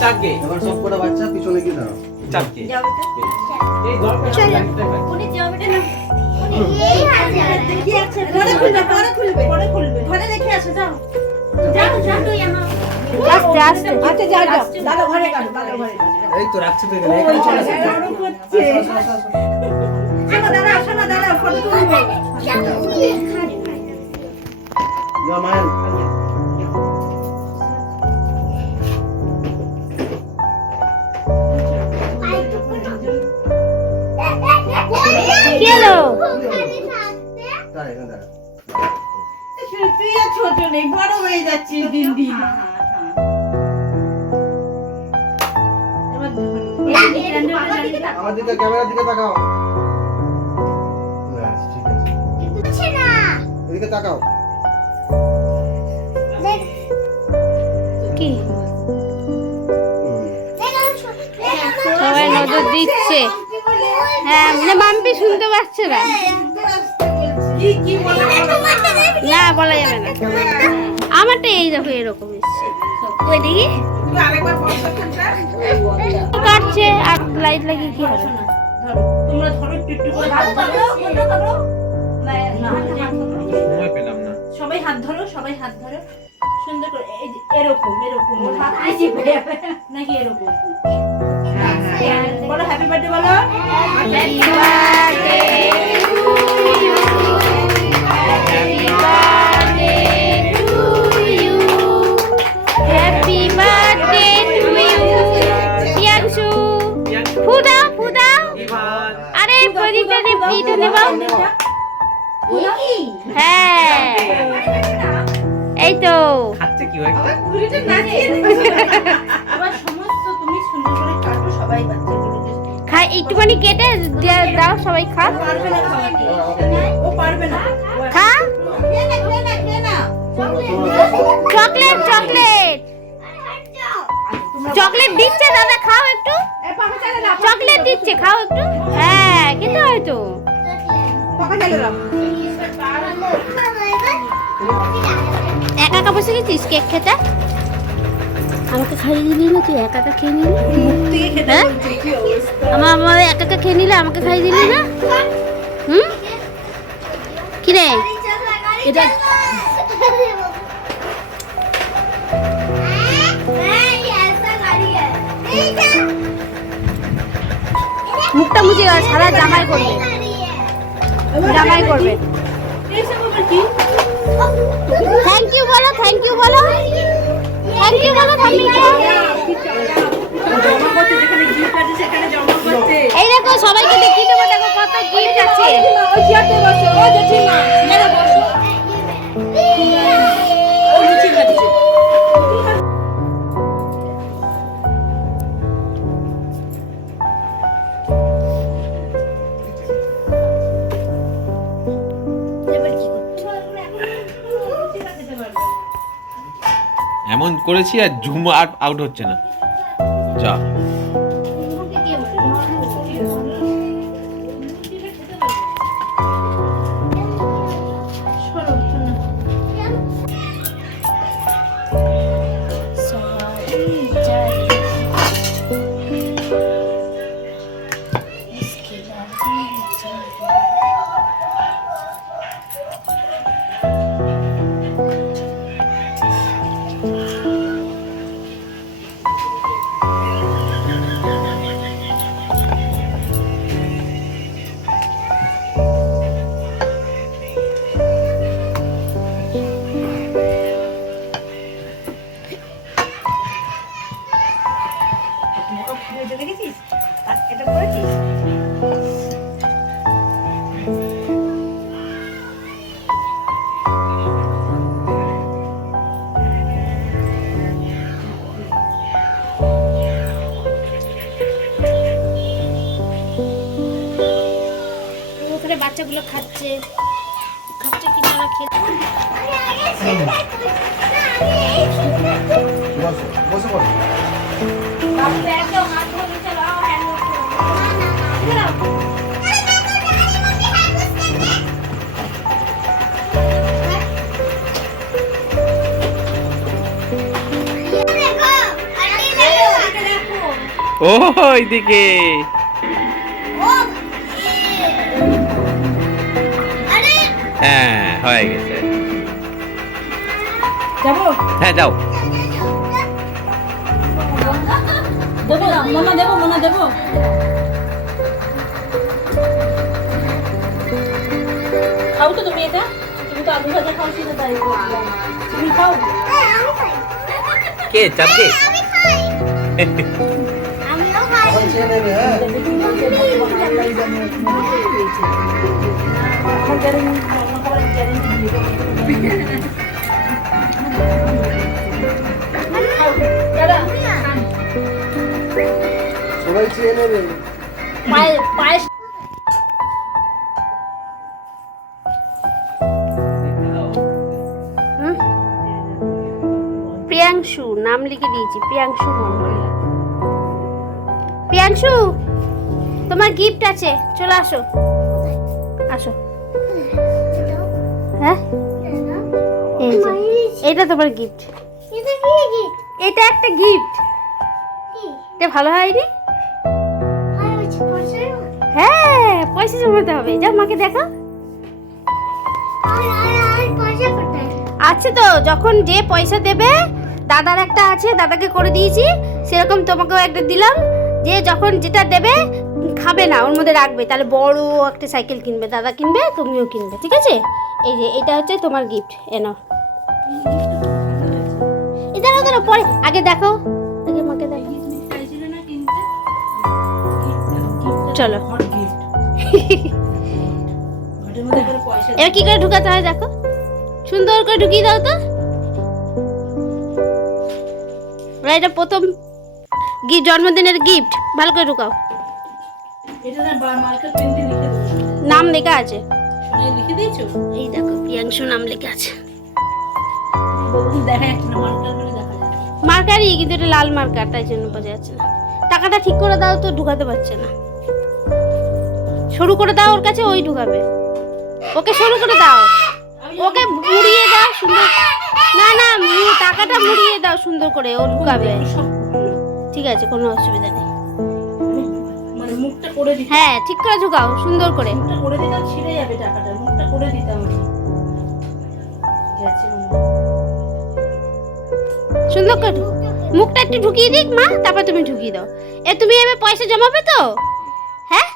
চাকে এবার সব কটা বাচ্চা পিছনে গিয়ে দাঁড়াও। চাকে যাও বেটা। এই গল্পটা উনি যাও বেটা না। দেখি আছে পরে খুলবে ঘরে রেখে আসো যাও যাও তো यहाँ আস্তে আস্তে আচ্ছা যাও দাদা ঘরে কাটো দাদা ঘরে এই তো রাখছি তো এখানে এখানে চলে আসো। আরো করছে শোনো দাদা ফটো তুলবো যা মায়ের কি হলো? তাই এখানে দাঁড়া। তুই আর ছোট নেই বড় হয়ে যাচ্ছিস দিন দিন আমার দিকে ক্যামেরার দিকে তাকাও। ব্যাস, ঠিক আছে। এদিকে তাকাও। কি সবাই নজর দিচ্ছে। হ্যাঁ মানে মাম্পি শুনতে পাচ্ছে না। কি বলে না বলা যাবে না। আমারটা এই দেখো এরকম এসছে। ওই দেখি তুই আরেকবার বন্ধ করটা কাটছে আর লাইট লাগিয়ে কি হবে? ধরো তোমরা ধরো একটু করে হাত ধরো না সময় পেলাম না সবাই হাত ধরো সুন্দর করে এই যে এরকম ওর হাত নাকি এরকম বলো হ্যাপি বার্থডে বলো Happy birthday to you. Happy birthday to you. Happy birthday to you. Piyanshu ফু দাও আরে প্রদীপটা পিঠে নেবাও। হ্যাঁ এই তো খাচ্ছে কি হয় ঘুরিটা নাচিয়ে আবার সমস্ত তুমি সুন্দর করে কাটো সবাই বাচ্চাগুলোকে খাই একটুখানি কেটে দাও সবাই খা পারবে না খাওয়াতে ও পারবে না খা খেয়ে না চকলেট চকলেট দিচ্ছে দাদা খাও একটু এ পাখা চালে দাও চকলেট দিচ্ছে খাও একটু হ্যাঁ খেতে হয় তো পাখা চালে দাও একা একা বসে গেছিস কেক খেতে আমাকে খাইয়ে দিলি না তুই একা একা খেয়ে নিলি মুখ থেকে খেতে হ্যাঁ? বলছে কি অবস্থা আমার একা একা খেয়ে নিলে আমাকে খাইয়ে দিলি না হুম কি রে এটা মুখটা মুছে গেল সারা জামাই করবে এসব আবার কি থ্যাংক ইউ বলো ঠাম্মিকে জমা করতে যেখানে গিফট আছে সেখানে জমা করতে এই দেখো সবাইকে দেখিয়ে দেবো দেখো কত গিফট আছে ওই চেয়ারতে বসো ও জেঠিমা মেরে বসো ও নিচে যাচ্ছে এমন করেছি আর ঝুম আউট হচ্ছে না যা দেখেছিস এটা করেছিস ওখানে বাচ্চাগুলো খাচ্ছে কিনারা খেতে বসে পড়ো। Oh my God! ও এইদিকে হ্যাঁ হয়ে গেছে। যাবো হ্যাঁ যাও। দেবো না মনে দেবো খাও তো তুমি এটা, তুমি তো আলু ভাজা খাও সেটা তাই বললাম। তুমি খাও কে চাপকে? এখন খেয়ে নেবে, হ্যাঁ? সবাই খেয়ে নেবে। পায়েস প্রিয়াংশু নাম লিখে দিয়েছি, প্রিয়াংশু মন্ডল। প্রিয়াংশু তোমার গিফট আছে, চলে আসো আসো। হ্যাঁ এই যে এটা তোমার গিফট। এটা একটা গিফট। এটা ভালো হয়নি? হ্যাঁ পয়সা জমাতে হবে, যাও মাকে দেখো। আছে তো, যখন যে পয়সা দেবে, দাদার একটা আছে, দাদাকে করে দিয়েছি, সেরকম তোমাকেও একটা দিলাম। যে যখন যেটা দেবে খাবে না, ওর মধ্যে রাখবে, তাহলে বড় একটা সাইকেল কিনবে, দাদা কিনবে, তুমিও কিনবে, ঠিক আছে? এই যে এটা হচ্ছে তোমার গিফট, এনো। এটা দাঁড়াও পরে, আগে দেখো, আগে মাকে দেখো। চলো এবার কি করে ঢুকাতে হয় দেখো, সুন্দর করে ঢুকিয়ে দাও তো। এটা প্রথম জন্মদিনের গিফট, ভালো করে ঢুকাও। নাম লেখা আছে, লিখে দিয়েছো? এই দেখো প্রিয়াংশু নাম লেখা আছে। দেখা যাচ্ছে না, মার্কার করে দেখা যাচ্ছে। মার্কারই, কিন্তু এটা লাল মার্কার, তাই জন্য বোঝা যাচ্ছে না। টাকাটা ঠিক করে দাও তো, ঢুকাতে পারছে না। শুরু করে দাও ওর কাছে, ওই ঢুকাবে। ওকে শুরু করে দাও, ওকে মুড়িয়ে দাও সুন্দর। না না টাকাটা মুড়িয়ে দাও সুন্দর করে, ও ঢুকাবে। ঠিক আছে, কোনো অসুবিধা নেই। মানে মুখটা করে দিতে, হ্যাঁ ঠিক করে ঢুকাও সুন্দর করে। মুখটা করে দিতাম ছিঁড়ে যাবে টাকাটা, মুখটা করে দিতাম। গেছে সুন্দর করে মুখটা একটু ঢুকিয়ে দিক মা, তারপর তুমি ঢুকিয়ে দাও। তুমি এবার পয়সা জমাবে তো? হ্যাঁ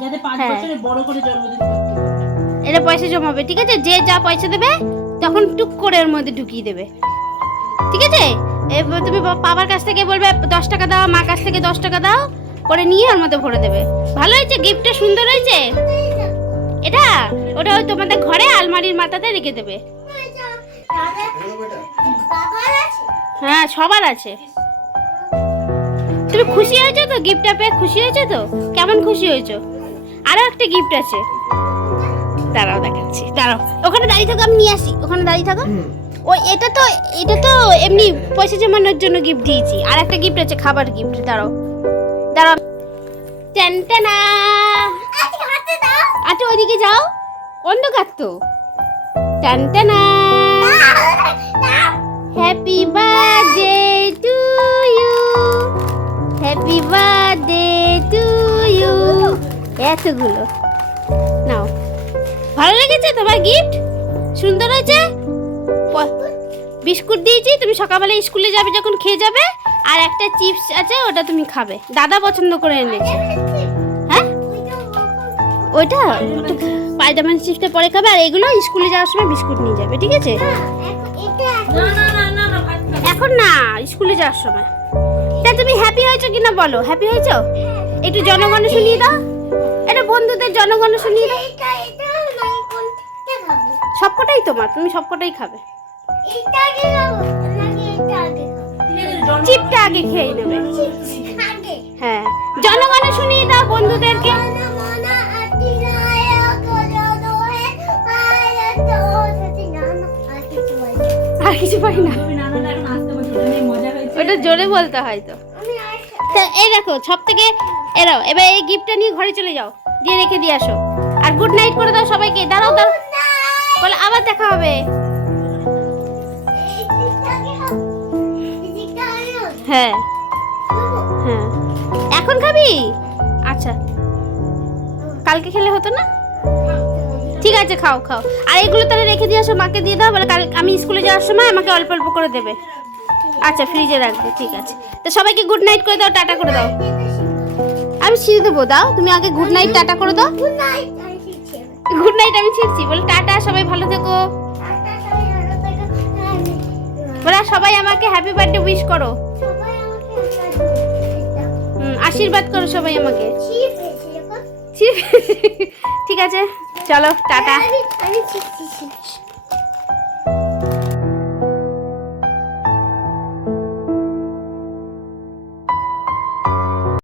যাতে 5 হ্যাঁ। বছরে বড় করে জন্মদিন করতে পারে। এটা পয়সা জমাবে, ঠিক আছে? যে যা পয়সা দেবে তখন টুক করে ওর মধ্যে ঢুকিয়ে দেবে, ঠিক আছে? এবার তুমি বাবার কাছ থেকে বলবে 10 টাকা দাও, মার কাছ থেকে 10 টাকা দাও, করে নিয়ে ওর মধ্যে ভরে দেবে। ভালো হয়েছে, গিফটটা সুন্দর হয়েছে। এটা ওটা ওই তোমাদের ঘরে আলমারির মাথাতে রেখে দেবে। হ্যাঁ সবার আছে। তুমি খুশি হয়েছো তো গিফটটা পেয়ে? খুশি হয়েছো তো? কেমন খুশি হয়েছো? আরো একটা গিফট আছে, দাঁড়াও দেখাচ্ছি, দাঁড়াও ওখানে দাঁড়িয়ে থাকো, আমি নিয়ে আসি, ওখানে দাঁড়িয়ে থাকো। ওই এটা তো এমনি পয়সা জমানোর জন্য গিফট দিয়েছি। আর একটা গিফট আছে, খাবার গিফট। দাঁড়াও দাঁড়াও, টেনটেনা। আচ্ছা ওইদিকে যাও, অন্ধকার তো। টেনটেনা, happy birthday to you, happy birthday to you. এতগুলো নাও। ভালো লেগেছে তোমার গিফট? সুন্দর হয়েছে। বিস্কুট দিয়েছি, তুমি সকালবেলা স্কুলে যাবে যখন খেয়ে যাবে। আর একটা চিপস আছে, ওটা তুমি খাবে, দাদা পছন্দ করে এনেছে। হ্যাঁ ওইটা স্পাইডারম্যান চিপসটা পরে খাবে, আর এগুলো স্কুলে যাওয়ার সময় বিস্কুট নিয়ে যাবে, ঠিক আছে? না না না না না ভাত খাবে। এখন না, স্কুলে যাওয়ার সময়। তা তুমি হ্যাপি হয়েছো কিনা বলো, হ্যাপি হয়েছো? একটু জনগণে শুনিয়ে দাও, এটা বন্ধুদের জনগণে শুনিয়ে দাও। সবকটাই তোমার, তুমি সবকটাই খাবে। চিপটা আগে খেয়ে নেবে। হ্যাঁ জনগণে শুনিয়ে দাও বন্ধুদেরকে। আর কিছু পাই না, তুমি নানাটা এখন আসতে বলছো, ওটা নিয়ে মজা হয়েছে। ওটা জোরে বলতে হয় তো। তা এই দেখো সব থেকে এরাও, এবার এই গিফটটা নিয়ে ঘরে চলে যাও, দিয়ে রেখে দিয়ে আসো। আর গুড নাইট করে দাও সবাইকে। দাঁড়াও দাঁড়াও, বলে আবার দেখা হবে। হ্যাঁ খাবি? আচ্ছা, কালকে খেলে হতো না? ঠিক আছে, খাও খাও। আর এগুলো তাহলে রেখে দিয়ে আসো, মাকে দিয়ে দাও, বলে কাল আমি স্কুলে যাওয়ার সময় আমাকে অল্প অল্প করে দেবে। আচ্ছা, ফ্রিজে রাখবে, ঠিক আছে। তো সবাইকে গুড নাইট করে দাও, টাটা করে দাও। আমি ছিঁড়ে দেবো, দাও তুমি আগে গুড নাইট টাটা করে দাও। গুড নাইট আমি ছিঁড়ছি, বলে টাটা, সবাই ভালো থেকো। বলে সবাই আমাকে হ্যাপি বার্থডে উইশ করো। আশীর্বাদ করো সবাই আমাকে। ঠিক আছে, চলো টাটা।